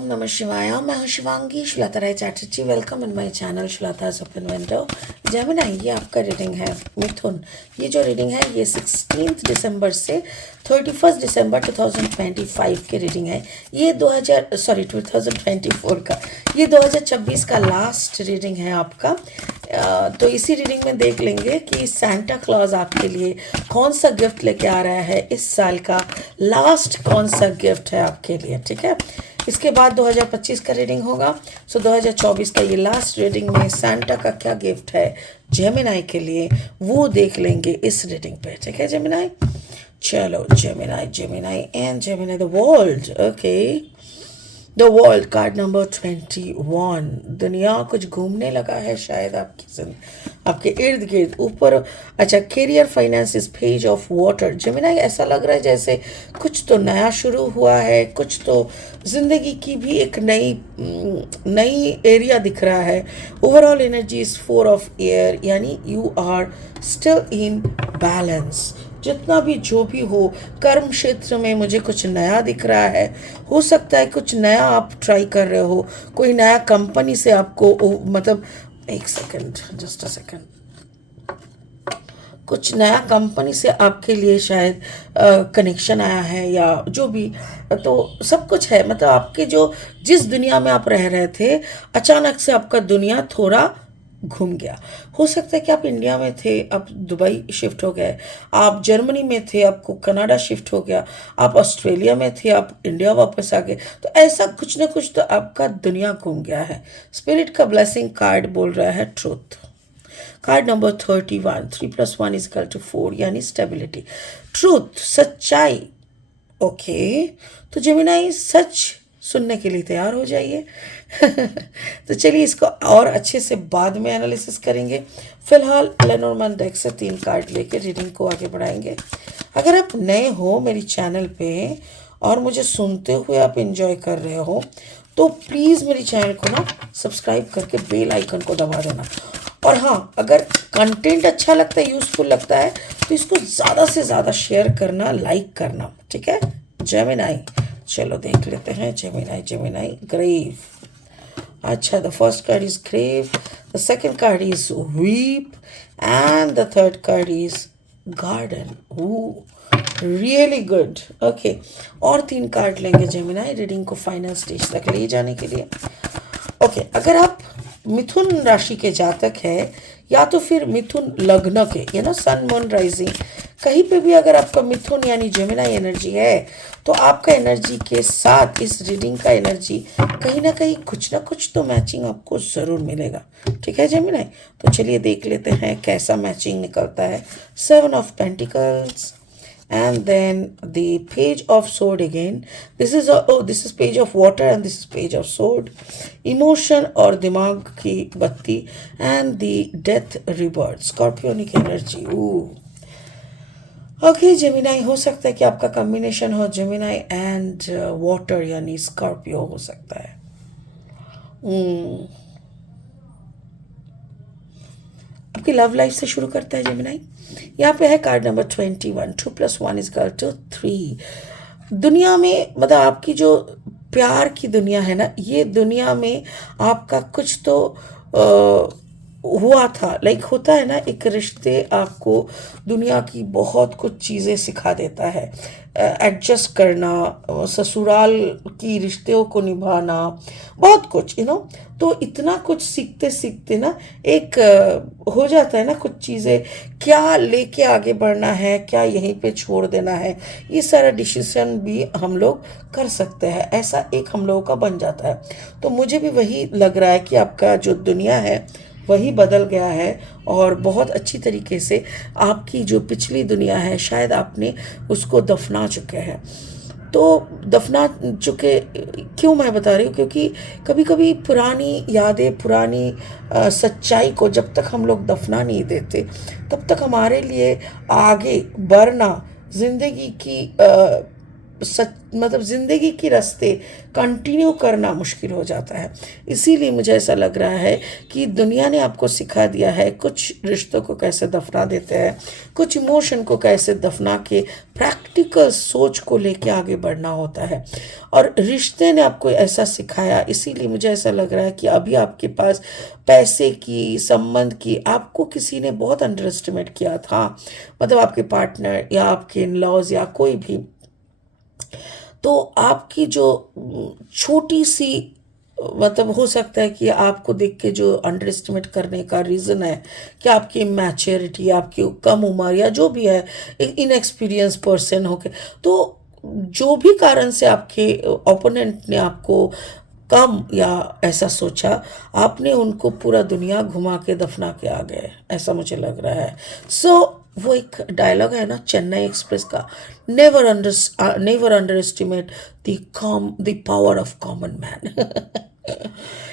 ओम नमः शिवाय। मैं हूँ Shivangi Shweta Rai Chatterjee. Welcome in my channel Shweta's open window. Gemini, ये आपका रीडिंग है मिथुन। ये जो रीडिंग है ये 16 दिसंबर से 31 दिसंबर 2025 की रीडिंग है। ये 2024 का, ये 2026 का लास्ट रीडिंग है आपका। तो इसी रीडिंग में देख लेंगे कि सांता क्लॉज आपके लिए कौन सा गिफ्ट लेके आ रहा है इस साल का। लास्ट कौन सा गिफ्ट है आपके लिए, ठीक है। इसके बाद 2025 का रीडिंग होगा। सो 2024 का ये लास्ट रीडिंग में सांता का क्या गिफ्ट है जेमिनी के लिए, वो देख लेंगे इस रीडिंग पे, ठीक है जेमिनी। चलो Gemini, Gemini and Gemini the world. Okay, the world card number 21। दुनिया कुछ घूमने लगा है शायद आपके इर्द गिर्द ऊपर। अच्छा, career finance is page of water. Gemini, ऐसा लग रहा है जैसे कुछ तो नया शुरू हुआ है, कुछ तो जिंदगी की भी एक नई एरिया दिख रहा है। Overall energy is 4 of air, यानी you are still in balance. जितना भी जो भी हो, कर्म क्षेत्र में मुझे कुछ नया दिख रहा है। हो सकता है कुछ नया आप ट्राई कर रहे हो, कोई नया कंपनी से आपको मतलब एक सेकंड, जस्ट अ सेकंड, कुछ नया कंपनी से आपके लिए शायद कनेक्शन आया है या जो भी। तो सब कुछ है, मतलब आपके जो जिस दुनिया में आप रह रहे थे, अचानक से आपका दुनिया थोड़ा घूम गया। हो सकता है कि आप इंडिया में थे, आप दुबई शिफ्ट हो गए, आप जर्मनी में थे, आपको कनाडा शिफ्ट हो गया, आप ऑस्ट्रेलिया में थे, आप इंडिया वापस आ गए। तो ऐसा कुछ ना कुछ तो आपका दुनिया घूम गया है। स्पिरिट का ब्लेसिंग कार्ड बोल रहा है ट्रूथ। कार्ड नंबर 31, 3 + 1 = 4, यानी स्टेबिलिटी, ट्रूथ, सच्चाई। ओके, तो जेमिनी सच सुनने के लिए तैयार हो जाइए। तो चलिए इसको और अच्छे से बाद में एनालिसिस करेंगे। फिलहाल लेनोर्मैन डेक से 3 कार्ड लेके रीडिंग को आगे बढ़ाएंगे। अगर आप नए हो मेरी चैनल पे और मुझे सुनते हुए आप एंजॉय कर रहे हो, तो प्लीज़ मेरी चैनल को ना सब्सक्राइब करके बेल आइकन को दबा देना। और हाँ, अगर कंटेंट अच्छा लगता है, यूज़फुल लगता है, तो इसको ज़्यादा से ज़्यादा शेयर करना, लाइक करना, ठीक है जेमिनी। चलो देख लेते हैं जेमिनी। Gemini grave. अच्छा, the first card is grave, the second card is weep and the third card is garden. Really good. Okay, और 3 कार्ड लेंगे जेमिनी रीडिंग को फाइनल स्टेज तक ले जाने के लिए। ओके, अगर आप मिथुन राशि के जातक है या तो फिर मिथुन लग्न के, ये ना सन मून राइजिंग, कहीं पे भी अगर आपका मिथुन यानी जेमिनी एनर्जी है, तो आपका एनर्जी के साथ इस रीडिंग का एनर्जी कहीं ना कहीं कुछ ना कुछ तो मैचिंग आपको ज़रूर मिलेगा, ठीक है जेमिनी। तो चलिए देख लेते हैं कैसा मैचिंग निकलता है। 7 of pentacles and then the page of sword again. This is this is page of water and this is page of sword. Emotion और दिमाग की बत्ती and the death rebirth, scorpionic energy. Okay Gemini, हो सकता है कि आपका combination हो जेमिनी एंड वाटर, यानी स्कॉर्पियो हो सकता है। आपकी लव लाइफ से शुरू करता है जेमिनी। यहाँ पे है कार्ड नंबर 21, 2 + 1 = 3। दुनिया में, मतलब आपकी जो प्यार की दुनिया है ना, ये दुनिया में आपका कुछ तो हुआ था। लाइक होता है ना, एक रिश्ते आपको दुनिया की बहुत कुछ चीज़ें सिखा देता है। एडजस्ट करना, ससुराल की रिश्तों को निभाना, बहुत कुछ तो इतना कुछ सीखते सीखते ना एक हो जाता है ना कुछ चीज़ें, क्या लेके आगे बढ़ना है, क्या यहीं पे छोड़ देना है, ये सारा डिसीजन भी हम लोग कर सकते हैं। ऐसा एक हम लोगों का बन जाता है। तो मुझे भी वही लग रहा है कि आपका जो दुनिया है वही बदल गया है, और बहुत अच्छी तरीके से आपकी जो पिछली दुनिया है शायद आपने उसको दफना चुके हैं। तो दफना चुके क्यों मैं बता रही हूँ, क्योंकि कभी कभी पुरानी यादें, पुरानी सच्चाई को जब तक हम लोग दफना नहीं देते, तब तक हमारे लिए आगे बढ़ना, ज़िंदगी की सच मतलब ज़िंदगी के रास्ते कंटिन्यू करना मुश्किल हो जाता है। इसीलिए मुझे ऐसा लग रहा है कि दुनिया ने आपको सिखा दिया है कुछ रिश्तों को कैसे दफना देते हैं, कुछ इमोशन को कैसे दफना के प्रैक्टिकल सोच को लेके आगे बढ़ना होता है। और रिश्ते ने आपको ऐसा सिखाया, इसीलिए मुझे ऐसा लग रहा है कि अभी आपके पास पैसे की, संबंध की, आपको किसी ने बहुत अंडर एस्टिमेट किया था, मतलब आपके पार्टनर या आपके इन लॉज या कोई भी। तो आपकी जो छोटी सी मतलब हो सकता है कि आपको देख के जो अंडर एस्टिमेट करने का रीज़न है कि आपकी मैच्योरिटी, आपकी कम उम्र या जो भी है, एक इनएक्सपीरियंस पर्सन हो के, तो जो भी कारण से आपके ओपोनेंट ने आपको कम या ऐसा सोचा, आपने उनको पूरा दुनिया घुमा के दफना के आ गए, ऐसा मुझे लग रहा है। सो वो एक डायलॉग है ना चेन्नई एक्सप्रेस का, never underestimate the power of common man.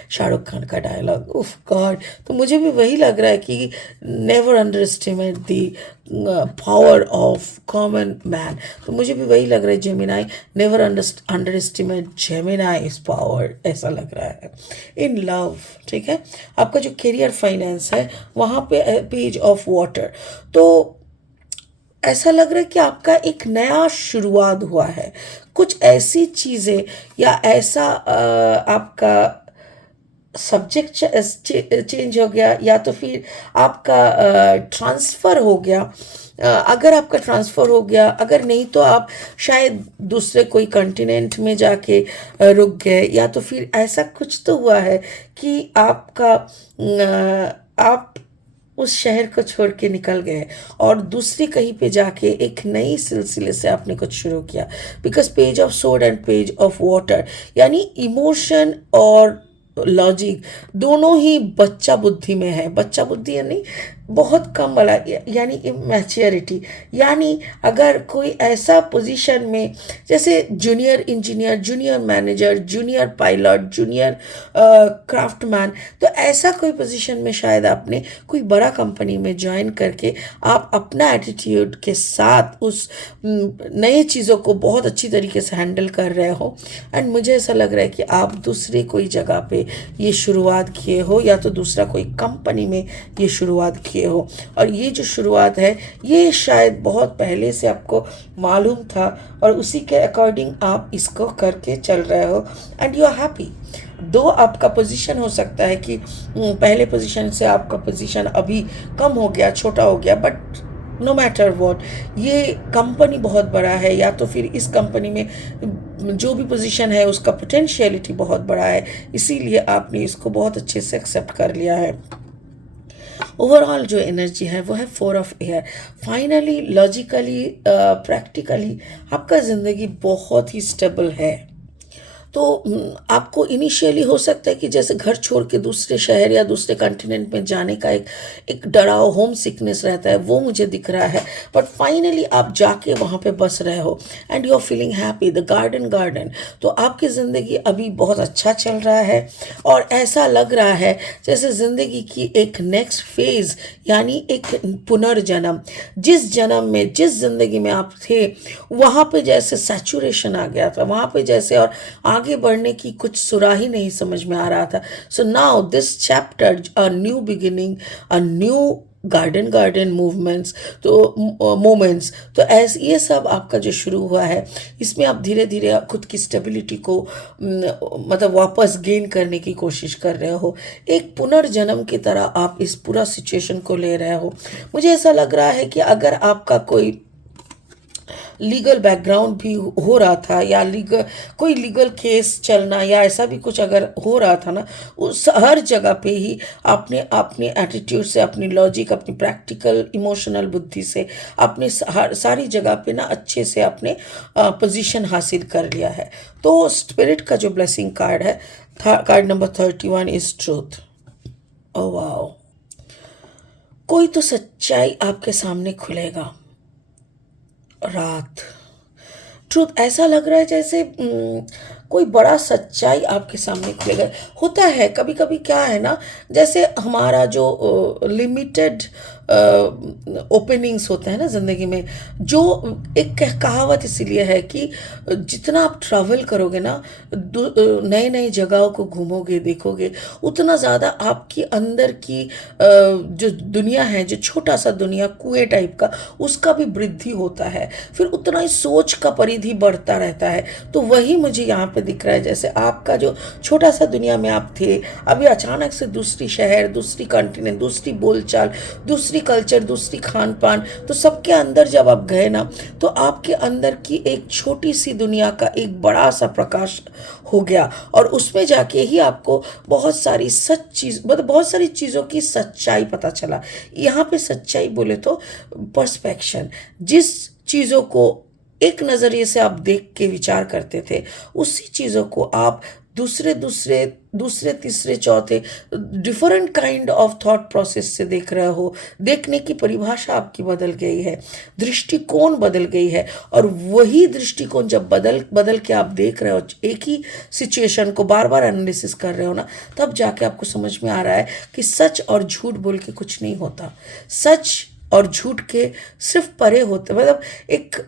Shahrukh Khan का डायलॉग, उफ गॉड। तो मुझे भी वही लग रहा है कि never underestimate the power of common man. तो मुझे भी वही लग रहा है, Gemini, never underestimate Gemini's power, ऐसा लग रहा है इन लव। ठीक है, आपका जो करियर फाइनेंस है वहाँ पे पेज ऑफ वाटर, तो ऐसा लग रहा है कि आपका एक नया शुरुआत हुआ है। कुछ ऐसी चीज़ें या ऐसा आपका सब्जेक्ट चेंज हो गया, या तो फिर आपका ट्रांसफ़र हो गया। अगर आपका ट्रांसफ़र हो गया, अगर नहीं तो आप शायद दूसरे कोई कॉन्टिनेंट में जाके रुक गए, या तो फिर ऐसा कुछ तो हुआ है कि आपका आप उस शहर को छोड़ के निकल गए और दूसरी कहीं पे जाके एक नई सिलसिले से आपने कुछ शुरू किया। बिकॉज पेज ऑफ सोड एंड पेज ऑफ वाटर, यानी इमोशन और लॉजिक दोनों ही बच्चा बुद्धि में है। बच्चा बुद्धि यानी बहुत कम वाला, यानी इमैच्योरिटी। यानी अगर कोई ऐसा पोजीशन में, जैसे junior engineer, junior manager, junior pilot, junior craftsman, तो ऐसा कोई पोजीशन में शायद आपने कोई बड़ा कंपनी में ज्वाइन करके आप अपना एटीट्यूड के साथ उस नए चीज़ों को बहुत अच्छी तरीके से हैंडल कर रहे हो। एंड मुझे ऐसा लग रहा है कि आप दूसरी कोई जगह पे ये शुरुआत किए हो, या तो दूसरा कोई कंपनी में ये शुरुआत किए हो। और ये जो शुरुआत है ये शायद बहुत पहले से आपको मालूम था और उसी के अकॉर्डिंग आप इसको करके चल रहे हो, एंड यू आर हैप्पी। दो आपका पोजीशन हो सकता है कि पहले पोजीशन से आपका पोजीशन अभी कम हो गया, छोटा हो गया, बट नो मैटर वॉट, ये कंपनी बहुत बड़ा है, या तो फिर इस कंपनी में जो भी पोजीशन है उसका पोटेंशियलिटी बहुत बड़ा है, इसीलिए आपने इसको बहुत अच्छे से एक्सेप्ट कर लिया है। ओवरऑल जो एनर्जी है वो है 4 of air. Finally logically practically आपका ज़िंदगी बहुत ही स्टेबल है। तो आपको इनिशियली हो सकता है कि जैसे घर छोड़ के दूसरे शहर या दूसरे कॉन्टिनेंट में जाने का एक डराव, होम सिकनेस रहता है, वो मुझे दिख रहा है। बट फाइनली आप जाके वहाँ पे बस रहे हो and you are feeling happy, the garden. तो आपकी ज़िंदगी अभी बहुत अच्छा चल रहा है और ऐसा लग रहा है जैसे ज़िंदगी की एक नेक्स्ट फेज़, यानी एक पुनर्जन्म, जिस जन्म में, जिस ज़िंदगी में आप थे वहाँ पे जैसे सैचुरेशन आ गया था, वहाँ पे जैसे और आगे बढ़ने की कुछ सुराही नहीं समझ में आ रहा था। So now this chapter, a new beginning, a new garden movements, तो मोमेंट्स, तो ऐसे ये सब आपका जो शुरू हुआ है, इसमें आप धीरे धीरे खुद की स्टेबिलिटी को मतलब वापस गेन करने की कोशिश कर रहे हो। एक पुनर्जन्म की तरह आप इस पूरा सिचुएशन को ले रहे हो। मुझे ऐसा लग रहा है कि अगर आपका कोई लीगल बैकग्राउंड भी हो रहा था, या कोई लीगल केस चलना या ऐसा भी कुछ अगर हो रहा था ना, उस हर जगह पे ही आपने अपने एटीट्यूड से, अपनी लॉजिक, अपनी प्रैक्टिकल इमोशनल बुद्धि से आपने सारी जगह पे ना अच्छे से अपने पोजीशन हासिल कर लिया है। तो स्पिरिट का जो ब्लेसिंग कार्ड है, card number 31 is truth. Oh wow, कोई तो सच्चाई आपके सामने खुलेगा। रात, ट्रूथ, ऐसा लग रहा है जैसे कोई बड़ा सच्चाई आपके सामने खुलेगा। होता है कभी कभी, क्या है ना, जैसे हमारा जो लिमिटेड ओपनिंग्स होते हैं ना ज़िंदगी में, जो एक कहावत इसीलिए है कि जितना आप ट्रैवल करोगे ना, नई नई जगहों को घूमोगे देखोगे, उतना ज़्यादा आपकी अंदर की जो दुनिया है, जो छोटा सा दुनिया कुएं टाइप का, उसका भी वृद्धि होता है, फिर उतना ही सोच का परिधि बढ़ता रहता है। तो वही मुझे यहाँ पे दिख रहा है, जैसे आपका जो छोटा सा दुनिया में आप थे, अभी अचानक से दूसरी शहर, दूसरी कंटिनेंट, दूसरी बोलचाल, दूसरी कल्चर, दूसरी खान पान, तो सबके अंदर जब आप गए ना, तो आपके अंदर की एक छोटी सी दुनिया का एक बड़ा सा प्रकाश हो गया, और उसमें जाके ही आपको बहुत सारी सच चीज, मतलब बहुत सारी चीज़ों की सच्चाई पता चला। यहाँ पे सच्चाई बोले तो पर्सपेक्शन, जिस चीज़ों को एक नज़रिए से आप देख के विचार करते थे, उसी चीज़ों को आप दूसरे दूसरे दूसरे तीसरे चौथे different kind of thought process से देख रहे हो। देखने की परिभाषा आपकी बदल गई है, दृष्टिकोण बदल गई है, और वही दृष्टिकोण जब बदल बदल के आप देख रहे हो, एक ही सिचुएशन को बार बार एनालिसिस कर रहे हो ना, तब जाके आपको समझ में आ रहा है कि सच और झूठ बोल के कुछ नहीं होता। सच और झूठ के सिर्फ परे होते, मतलब एक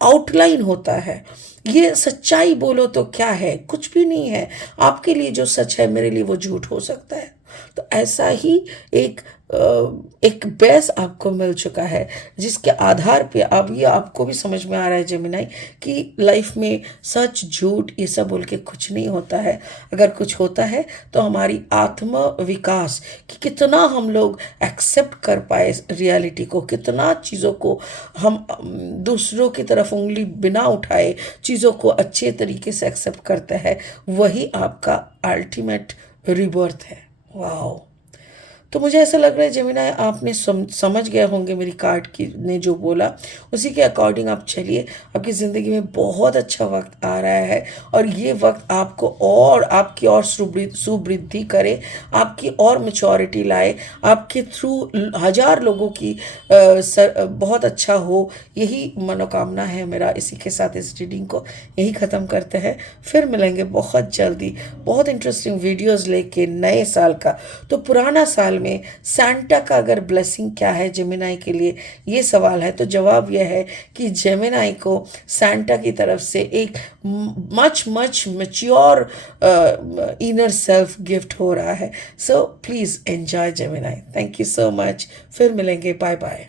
आउटलाइन होता है। ये सच्चाई बोलो तो क्या है, कुछ भी नहीं है। आपके लिए जो सच है, मेरे लिए वो झूठ हो सकता है। तो ऐसा ही एक एक बेस आपको मिल चुका है, जिसके आधार पे अब ये आपको भी समझ में आ रहा है जेमिनाई, कि लाइफ में सच झूठ ये सब बोल के कुछ नहीं होता है। अगर कुछ होता है तो हमारी आत्म विकास, कि कितना हम लोग एक्सेप्ट कर पाए रियलिटी को, कितना चीज़ों को हम दूसरों की तरफ उंगली बिना उठाए चीज़ों को अच्छे तरीके से एक्सेप्ट करते हैं, वही आपका अल्टीमेट रिबर्थ है। वाह। तो मुझे ऐसा लग रहा है जेमिनाई, आपने समझ गए होंगे मेरी कार्ड की ने जो बोला, उसी के अकॉर्डिंग आप चलिए। आपकी ज़िंदगी में बहुत अच्छा वक्त आ रहा है, और ये वक्त आपको और आपकी और सुवृद्धि करे, आपकी और मेचोरिटी लाए, आपके थ्रू हजार लोगों की बहुत अच्छा हो, यही मनोकामना है मेरा। इसी के साथ इस रीडिंग को यही ख़त्म करते हैं, फिर मिलेंगे बहुत जल्दी बहुत इंटरेस्टिंग वीडियोस लेके नए साल का। तो पुराना साल में सांता का अगर ब्लेसिंग क्या है जेमिनाई के लिए, ये सवाल है, तो जवाब यह है कि जेमिनाई को सांता की तरफ से एक much much mature inner self gift हो रहा है। So please enjoy Gemini. Thank you so much, फिर मिलेंगे, बाय बाय।